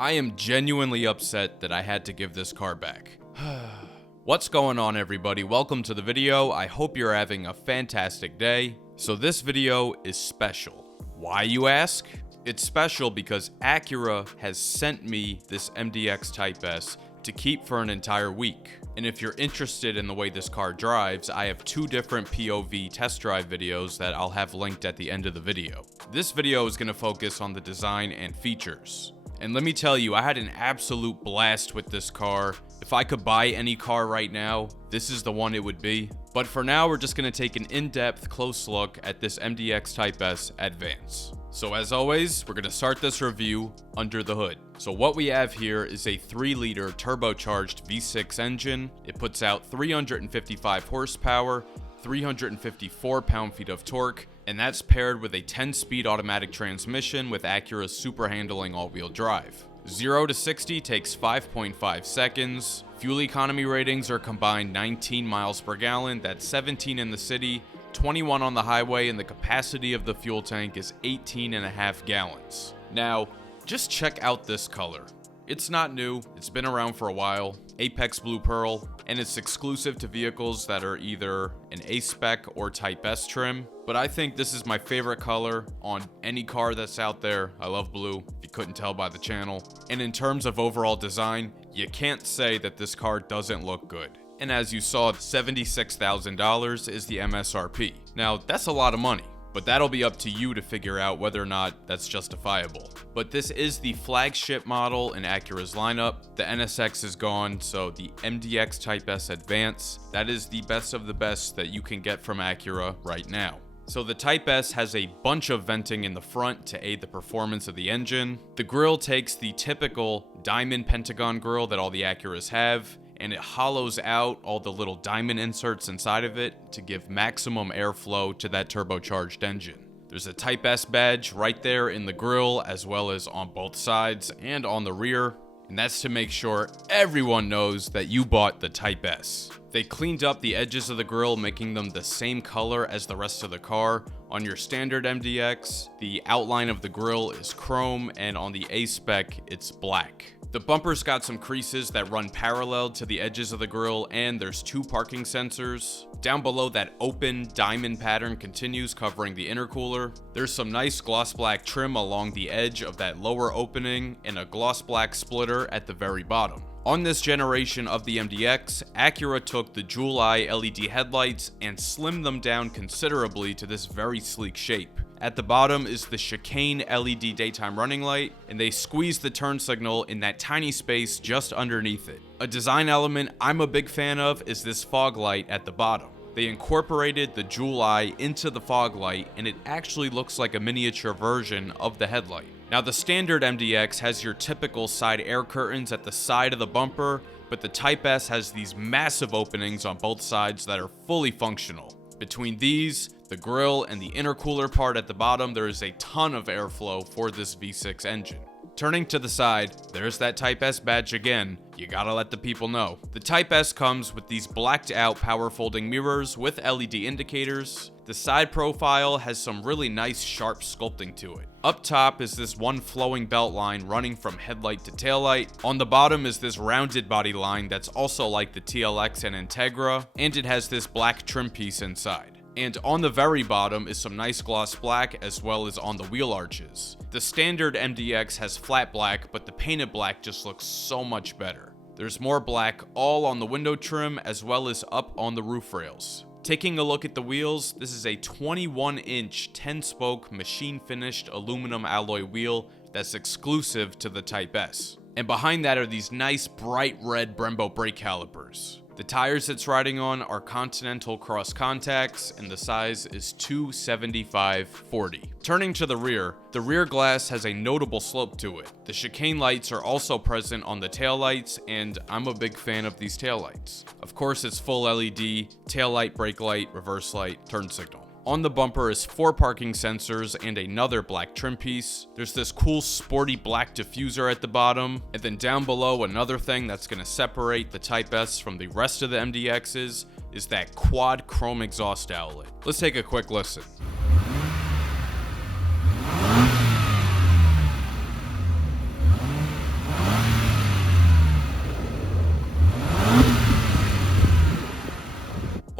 I am genuinely upset that I had to give this car back. What's going on, everybody? Welcome to the video. I hope you're having a fantastic day. So this video is special. Why, you ask? It's special because Acura has sent me this MDX Type S to keep for an entire week. And if you're interested in the way this car drives, I have two different POV test drive videos that I'll have linked at the end of the video. This video is going to focus on the design and features. And let me tell you, I had an absolute blast with this car. If I could buy any car right now, this is the one it would be. But for now, we're just going to take an in-depth, close look at this MDX Type S Advance. So as always, we're going to start this review under the hood. So what we have here is a 3-liter turbocharged V6 engine. It puts out 355 horsepower, 354 pound-feet of torque, and that's paired with a 10-speed automatic transmission with Acura's super handling all-wheel drive. 0 to 60 takes 5.5 seconds. Fuel economy ratings are combined 19 miles per gallon, that's 17 in the city, 21 on the highway, and the capacity of the fuel tank is 18.5 gallons. Now, just check out this color. It's not new, it's been around for a while, Apex Blue Pearl, and it's exclusive to vehicles that are either an A-Spec or Type S trim, but I think this is my favorite color on any car that's out there. I love blue, if you couldn't tell by the channel. And in terms of overall design, you can't say that this car doesn't look good. And as you saw, $76,000 is the MSRP. Now, that's a lot of money, but that'll be up to you to figure out whether or not that's justifiable. But this is the flagship model in Acura's lineup. The NSX is gone, so the MDX Type S Advance, that is the best of the best that you can get from Acura right now. So the Type S has a bunch of venting in the front to aid the performance of the engine. The grille takes the typical diamond pentagon grille that all the Acuras have, and it hollows out all the little diamond inserts inside of it to give maximum airflow to that turbocharged engine. There's a Type S badge right there in the grille, as well as on both sides and on the rear, and that's to make sure everyone knows that you bought the Type S. They cleaned up the edges of the grille, making them the same color as the rest of the car. On your standard MDX, the outline of the grille is chrome, and on the A-Spec, it's black. The bumper's got some creases that run parallel to the edges of the grille, and there's 2 parking sensors. Down below, that open diamond pattern continues, covering the intercooler. There's some nice gloss black trim along the edge of that lower opening, and a gloss black splitter at the very bottom. On this generation of the MDX, Acura took the Jewel Eye LED headlights and slimmed them down considerably to this very sleek shape. At the bottom is the chicane LED daytime running light, and they squeezed the turn signal in that tiny space just underneath it. A design element I'm a big fan of is this fog light at the bottom. They incorporated the Jewel Eye into the fog light, and it actually looks like a miniature version of the headlight. Now, the standard MDX has your typical side air curtains at the side of the bumper, but the Type S has these massive openings on both sides that are fully functional. Between these, the grille, and the intercooler part at the bottom, there is a ton of airflow for this V6 engine. Turning to the side, there's that Type S badge again. You gotta let the people know. The Type S comes with these blacked out power folding mirrors with LED indicators. The side profile has some really nice sharp sculpting to it. Up top is this one flowing belt line running from headlight to taillight. On the bottom is this rounded body line that's also like the TLX and Integra, and it has this black trim piece inside. And on the very bottom is some nice gloss black, as well as on the wheel arches. The standard MDX has flat black, but the painted black just looks so much better. There's more black all on the window trim, as well as up on the roof rails. Taking a look at the wheels, this is a 21-inch 10-spoke machine-finished aluminum alloy wheel that's exclusive to the Type S. And behind that are these nice bright red Brembo brake calipers. The tires it's riding on are Continental Cross Contacts, and the size is 275/40. Turning to the rear glass has a notable slope to it. The chicane lights are also present on the taillights, and I'm a big fan of these taillights. Of course, it's full LED, taillight, brake light, reverse light, turn signal. On the bumper is 4 parking sensors and another black trim piece. There's this cool sporty black diffuser at the bottom, and then down below, another thing that's going to separate the Type S from the rest of the MDXs is that quad chrome exhaust outlet. Let's take a quick listen.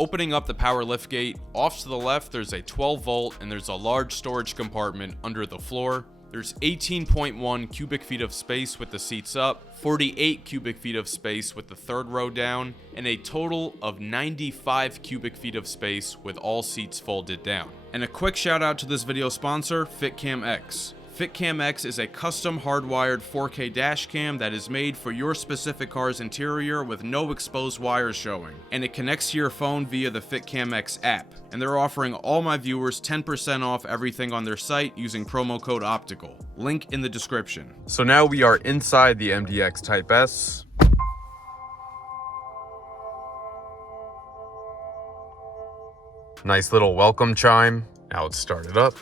Opening up the power liftgate, off to the left there's a 12 volt and there's a large storage compartment under the floor. There's 18.1 cubic feet of space with the seats up, 48 cubic feet of space with the third row down, and a total of 95 cubic feet of space with all seats folded down. And a quick shout out to this video sponsor, FitCam X. FitCam X is a custom hardwired 4K dash cam that is made for your specific car's interior with no exposed wires showing, and it connects to your phone via the FitCam X app. And they're offering all my viewers 10% off everything on their site using promo code OPTICAL. Link in the description. So now we are inside the MDX Type S. Nice little welcome chime. Now let's start it up.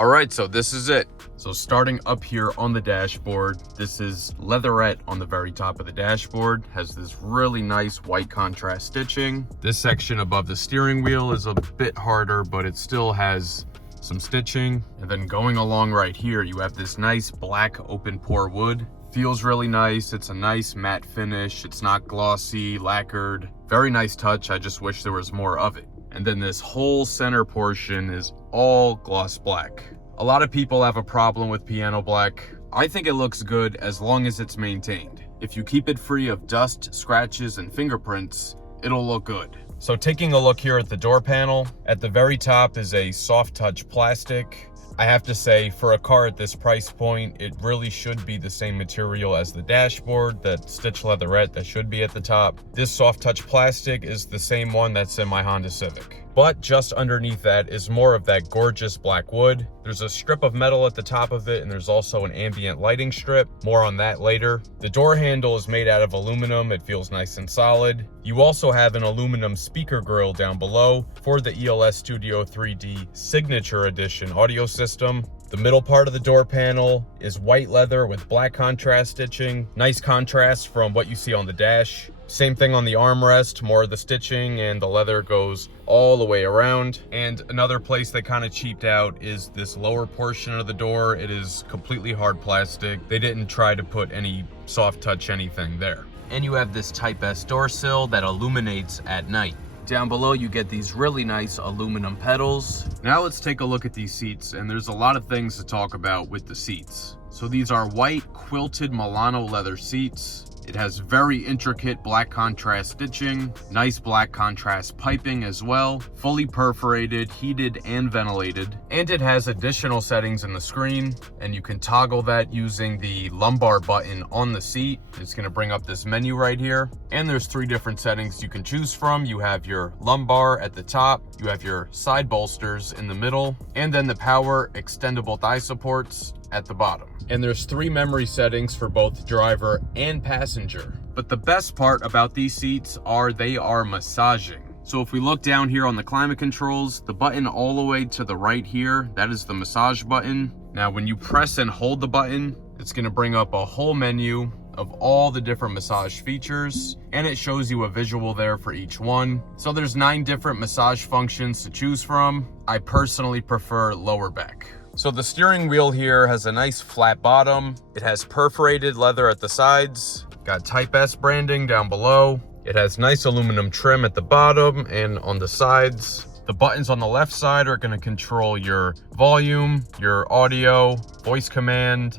All right, so this is it. So starting up here on the dashboard, this is leatherette on the very top of the dashboard, has this really nice white contrast stitching. This section above the steering wheel is a bit harder, but it still has some stitching. And then going along right here, you have this nice black open pore wood. Feels really nice. It's a nice matte finish. It's not glossy, lacquered. Very nice touch. I just wish there was more of it. And then this whole center portion is all gloss black. A lot of people have a problem with piano black. I think it looks good as long as it's maintained. If you keep it free of dust, scratches, and fingerprints, it'll look good. So taking a look here at the door panel, at the very top is a soft touch plastic. I have to say, for a car at this price point, it really should be the same material as the dashboard, that stitch leatherette that should be at the top. This soft touch plastic is the same one that's in my Honda Civic. But just underneath that is more of that gorgeous black wood. There's a strip of metal at the top of it, and there's also an ambient lighting strip. More on that later. The door handle is made out of aluminum. It feels nice and solid. You also have an aluminum speaker grille down below for the ELS Studio 3D Signature Edition audio system. The middle part of the door panel is white leather with black contrast stitching. Nice contrast from what you see on the dash. Same thing on the armrest, more of the stitching, and the leather goes all the way around. And another place they kind of cheaped out is this lower portion of the door. It is completely hard plastic. They didn't try to put any soft touch anything there. And you have this Type S door sill that illuminates at night. Down below you get these really nice aluminum pedals. Now let's take a look at these seats, and there's a lot of things to talk about with the seats. So these are white quilted Milano leather seats. It has very intricate black contrast stitching, nice black contrast piping as well, fully perforated, heated, and ventilated. And it has additional settings in the screen, and you can toggle that using the lumbar button on the seat. It's going to bring up this menu right here. And there's 3 different settings you can choose from. You have your lumbar at the top, you have your side bolsters in the middle, and then the power extendable thigh supports at the bottom. And there's 3 memory settings for both driver and passenger. But the best part about these seats are they are massaging. So if we look down here on the climate controls, the button all the way to the right here, that is the massage button. Now when you press and hold the button, it's going to bring up a whole menu of all the different massage features, and it shows you a visual there for each one. So there's 9 different massage functions to choose from. I personally prefer lower back. So the steering wheel here has a nice flat bottom. It has perforated leather at the sides. Got Type S branding down below. It has nice aluminum trim at the bottom and on the sides. The buttons on the left side are going to control your volume, your audio, voice command,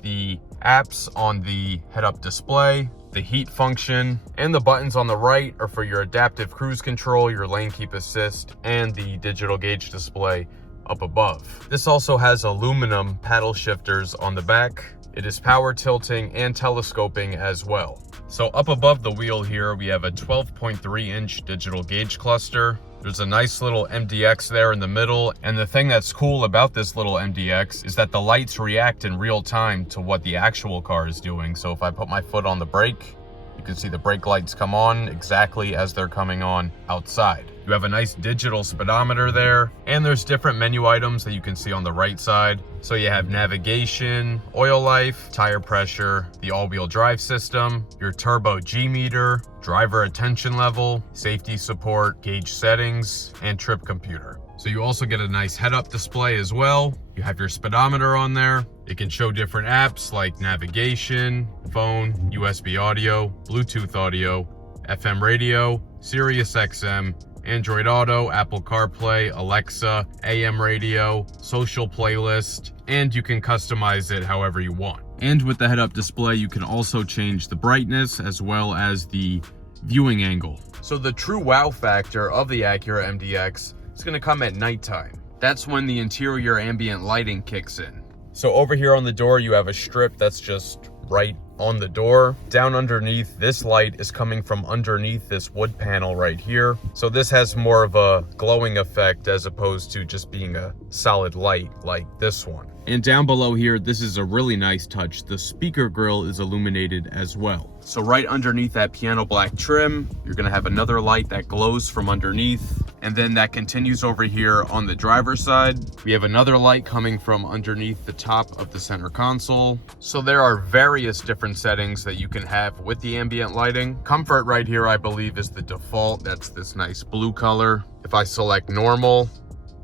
the apps on the head-up display, the heat function, and the buttons on the right are for your adaptive cruise control, your lane keep assist, and the digital gauge display up above. This also has aluminum paddle shifters on the back. It is power tilting and telescoping as well. So up above the wheel here, we have a 12.3-inch digital gauge cluster. There's a nice little MDX there in the middle. And the thing that's cool about this little MDX is that the lights react in real time to what the actual car is doing. So if I put my foot on the brake, you can see the brake lights come on exactly as they're coming on outside. You have a nice digital speedometer there, and there's different menu items that you can see on the right side. So you have navigation, oil life, tire pressure, the all-wheel drive system, your turbo G meter, driver attention level, safety support, gauge settings, and trip computer. So you also get a nice head-up display as well. You have your speedometer on there. It can show different apps like navigation, phone, USB audio, Bluetooth audio, FM radio, Sirius XM, Android Auto, Apple CarPlay, Alexa, AM radio, social playlist, and you can customize it however you want. And with the head-up display, you can also change the brightness as well as the viewing angle. So the true wow factor of the Acura MDX is going to come at nighttime. That's when the interior ambient lighting kicks in. So over here on the door, you have a strip that's just right on the door. Down underneath, this light is coming from underneath this wood panel right here. So this has more of a glowing effect as opposed to just being a solid light like this one. And down below here, this is a really nice touch. The speaker grille is illuminated as well. So right underneath that piano black trim, you're gonna have another light that glows from underneath. And then that continues over here on the driver's side. We have another light coming from underneath the top of the center console. So there are various different settings that you can have with the ambient lighting. Comfort right here, I believe, is the default. That's this nice blue color. If I select normal,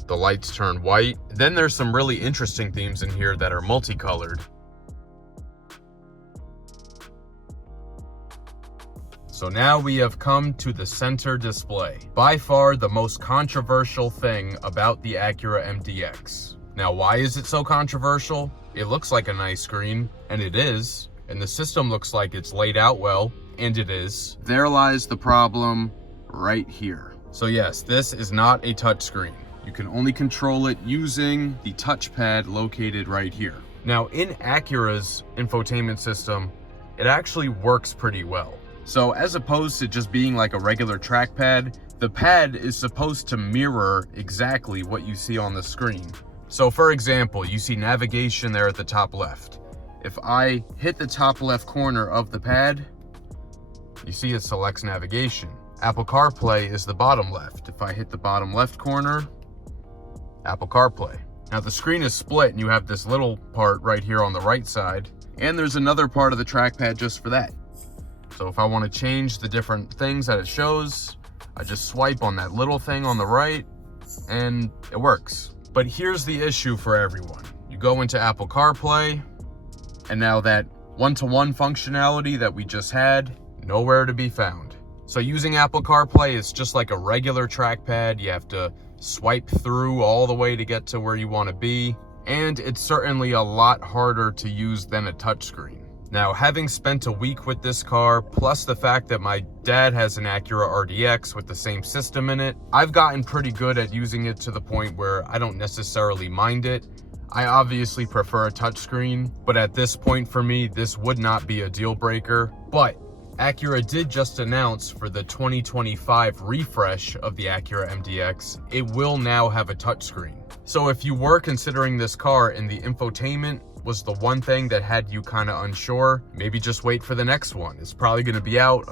the lights turn white. Then there's some really interesting themes in here that are multicolored. So now we have come to the center display. By far the most controversial thing about the Acura MDX. Now, why is it so controversial? It looks like a nice screen, and it is. And the system looks like it's laid out well, and it is. There lies the problem right here. So yes, this is not a touchscreen. You can only control it using the touchpad located right here. Now, in Acura's infotainment system, it actually works pretty well. So as opposed to just being like a regular trackpad, the pad is supposed to mirror exactly what you see on the screen. So for example, you see navigation there at the top left. If I hit the top left corner of the pad, you see it selects navigation. Apple CarPlay is the bottom left. If I hit the bottom left corner, Apple CarPlay. Now the screen is split and you have this little part right here on the right side, and there's another part of the trackpad just for that. So if I want to change the different things that it shows, I just swipe on that little thing on the right and it works. But here's the issue for everyone. You go into Apple CarPlay and now that one-to-one functionality that we just had, nowhere to be found. So using Apple CarPlay is just like a regular trackpad. You have to swipe through all the way to get to where you want to be. And it's certainly a lot harder to use than a touchscreen. Now, having spent a week with this car, plus the fact that my dad has an Acura RDX with the same system in it, I've gotten pretty good at using it to the point where I don't necessarily mind it. I obviously prefer a touchscreen, but at this point for me, this would not be a deal breaker. But Acura did just announce for the 2025 refresh of the Acura MDX, it will now have a touchscreen. So if you were considering this car and the infotainment was the one thing that had you kind of unsure, maybe just wait for the next one. It's probably going to be out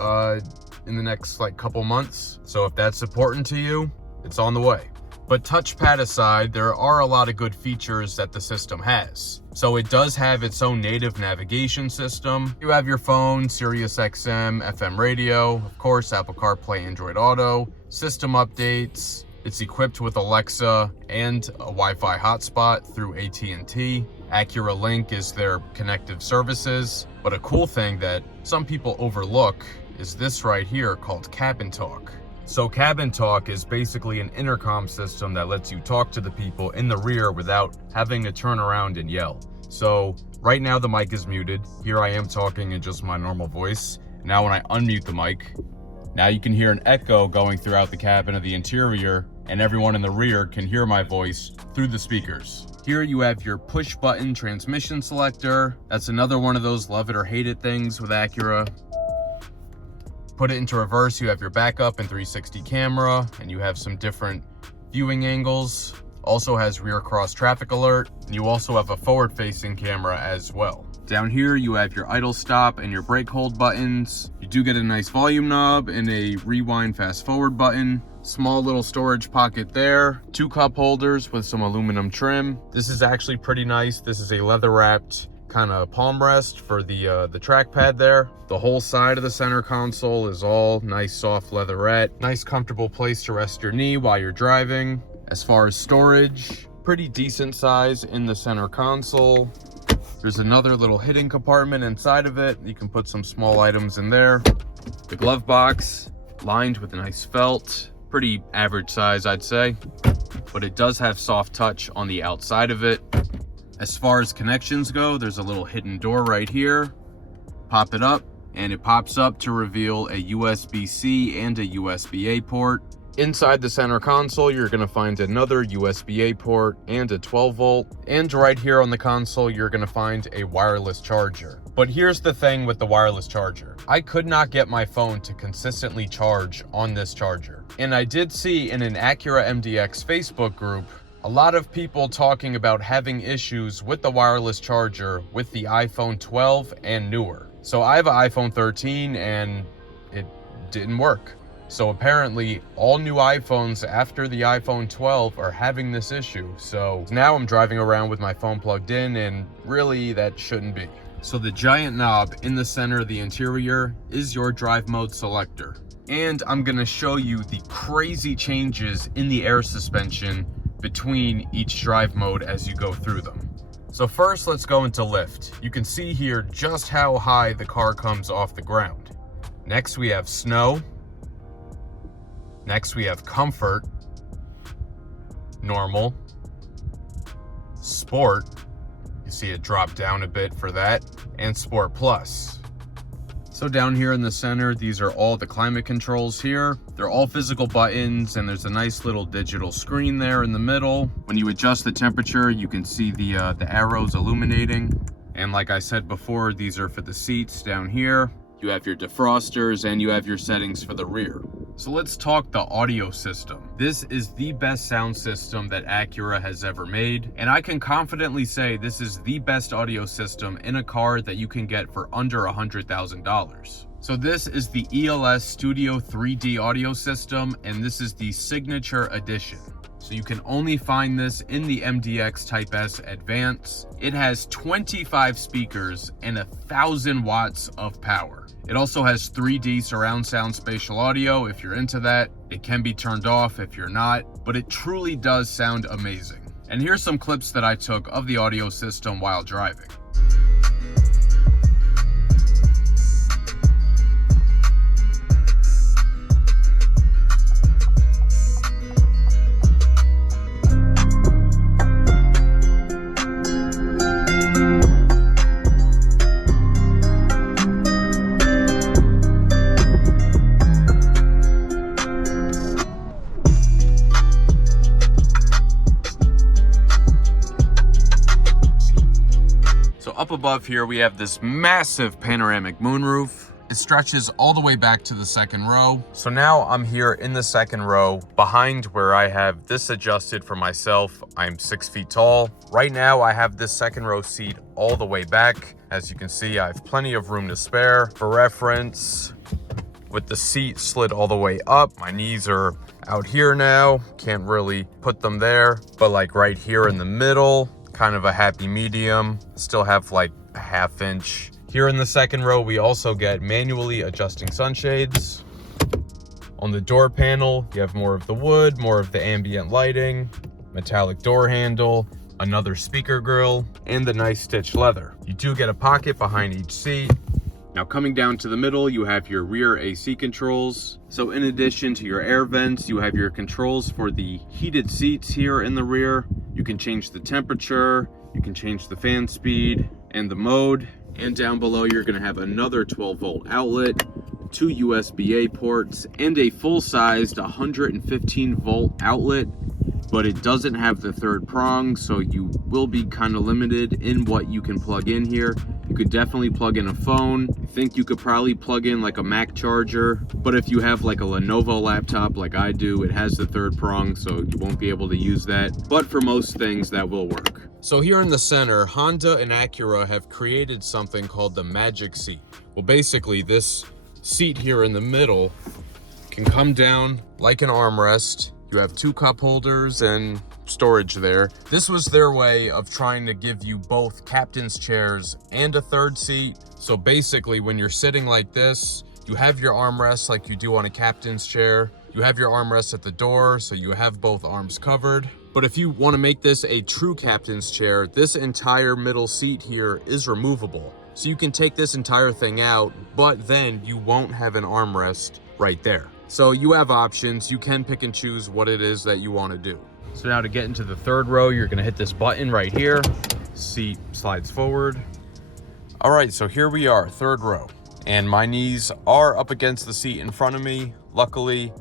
in the next couple months. So if that's important to you, it's on the way. But touchpad aside, there are a lot of good features that the system has. So it does have its own native navigation system. You have your phone, Sirius XM, FM radio, of course, Apple CarPlay, Android Auto, system updates. It's equipped with Alexa and a Wi-Fi hotspot through AT&T. Acura Link is their connective services. But a cool thing that some people overlook is this right here called Cabin Talk. So Cabin Talk is basically an intercom system that lets you talk to the people in the rear without having to turn around and yell. So right now the mic is muted. Here I am talking in just my normal voice. Now when I unmute the mic, now you can hear an echo going throughout the cabin of the interior, and everyone in the rear can hear my voice through the speakers. Here you have your push button transmission selector. That's another one of those love it or hate it things with Acura. Put it into reverse, you have your backup and 360 camera, and you have some different viewing angles. Also has rear cross traffic alert, and you also have a forward facing camera as well. Down here you have your idle stop and your brake hold buttons. You do get a nice volume knob and a rewind fast forward button. Small little storage pocket there. 2 cup holders with some aluminum trim. This is actually pretty nice. This is a leather wrapped kind of palm rest for the trackpad there. The whole side of the center console is all nice soft leatherette. Nice comfortable place to rest your knee while you're driving. As far as storage, pretty decent size in the center console. There's another little hidden compartment inside of it. You can put some small items in there. The glove box, lined with nice felt. Pretty average size, I'd say. But it does have soft touch on the outside of it. As far as connections go, there's a little hidden door right here. Pop it up, and it pops up to reveal a USB-C and a USB-A port. Inside the center console, you're going to find another USB-A port and a 12 volt. And right here on the console, you're going to find a wireless charger. But here's the thing with the wireless charger. I could not get my phone to consistently charge on this charger. And I did see in an Acura MDX Facebook group, a lot of people talking about having issues with the wireless charger with the iPhone 12 and newer. So I have an iPhone 13 and it didn't work. So apparently all new iPhones after the iPhone 12 are having this issue. So now I'm driving around with my phone plugged in, and really that shouldn't be. So the giant knob in the center of the interior is your drive mode selector. And I'm gonna show you the crazy changes in the air suspension between each drive mode as you go through them. So first, let's go into lift. You can see here just how high the car comes off the ground. Next we have snow. Next we have comfort, normal, sport, you see it drop down a bit for that, and sport plus. So down here in the center, these are all the climate controls here. They're all physical buttons, and there's a nice little digital screen there in the middle. When you adjust the temperature, you can see the arrows illuminating. And like I said before, these are for the seats down here. You have your defrosters and you have your settings for the rear. So let's talk the audio system. This is the best sound system that Acura has ever made, and I can confidently say this is the best audio system in a car that you can get for under $100,000. So this is the ELS Studio 3D audio system, and this is the signature edition. So you can only find this in the MDX Type S Advance. It has 25 speakers and 1,000 watts of power. It also has 3D surround sound spatial audio if you're into that. It can be turned off if you're not, but it truly does sound amazing. And here's some clips that I took of the audio system while driving. Up above here, we have this massive panoramic moonroof. It stretches all the way back to the second row. So now I'm here in the second row behind where I have this adjusted for myself. I'm 6 feet tall. Right now, I have this second row seat all the way back. As you can see, I have plenty of room to spare. For reference, with the seat slid all the way up, my knees are out here now. Can't really put them there, but like right here in the middle, kind of a happy medium. Still have like a ½ inch. Here in the second row, we also get manually adjusting sunshades. On the door panel, you have more of the wood, more of the ambient lighting, metallic door handle, another speaker grill, and the nice stitched leather. You do get a pocket behind each seat. Now coming down to the middle, you have your rear AC controls. So in addition to your air vents, you have your controls for the heated seats here in the rear. You can change the temperature, you can change the fan speed and the mode. And down below, you're gonna have another 12 volt outlet, 2 USB-A ports, and a full-sized 115 volt outlet, but it doesn't have the third prong, so you will be kind of limited in what you can plug in here. You could definitely plug in a phone. I think you could probably plug in like a Mac charger, but if you have like a Lenovo laptop like I do, it has the third prong, so you won't be able to use that. But for most things, that will work. So here in the center, Honda and Acura have created something called the Magic Seat. Well, basically this seat here in the middle can come down like an armrest. You have 2 cup holders and storage there. This was their way of trying to give you both captain's chairs and a third seat. So basically when you're sitting like this, you have your armrest like you do on a captain's chair. You have your armrest at the door, so you have both arms covered. But if you want to make this a true captain's chair, this entire middle seat here is removable. So you can take this entire thing out, but then you won't have an armrest right there. So you have options. You can pick and choose what it is that you want to do. So now to get into the third row, you're going to hit this button right here. Seat slides forward. All right, so here we are, third row. And my knees are up against the seat in front of me. Luckily,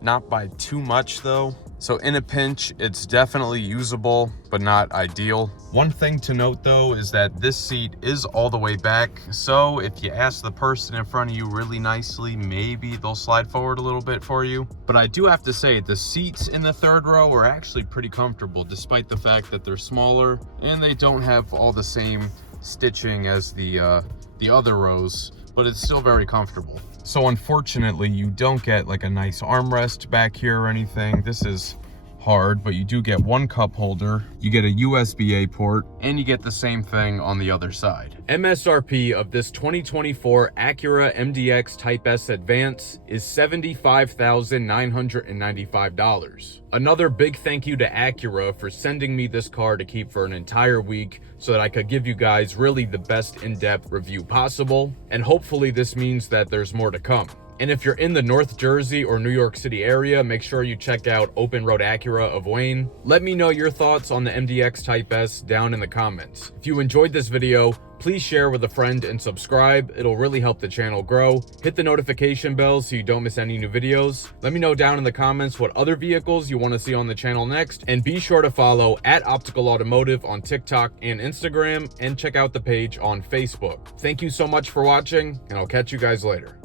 not by too much though. So in a pinch, it's definitely usable, but not ideal. One thing to note though is that this seat is all the way back. So if you ask the person in front of you really nicely, maybe they'll slide forward a little bit for you. But I do have to say the seats in the third row are actually pretty comfortable, despite the fact that they're smaller and they don't have all the same stitching as the other rows, but it's still very comfortable. So unfortunately, you don't get like a nice armrest back here or anything. This is hard, but you do get one cup holder, you get a USB-A port, and you get the same thing on the other side. MSRP of this 2024 Acura MDX Type S Advance is $75,995. Another big thank you to Acura for sending me this car to keep for an entire week so that I could give you guys really the best in-depth review possible. And hopefully this means that there's more to come. And if you're in the North Jersey or New York City area, make sure you check out Open Road Acura of Wayne. Let me know your thoughts on the MDX Type S down in the comments. If you enjoyed this video, please share with a friend and subscribe. It'll really help the channel grow. Hit the notification bell so you don't miss any new videos. Let me know down in the comments what other vehicles you want to see on the channel next. And be sure to follow @OpticalAutomotive on TikTok and Instagram, and check out the page on Facebook. Thank you so much for watching, and I'll catch you guys later.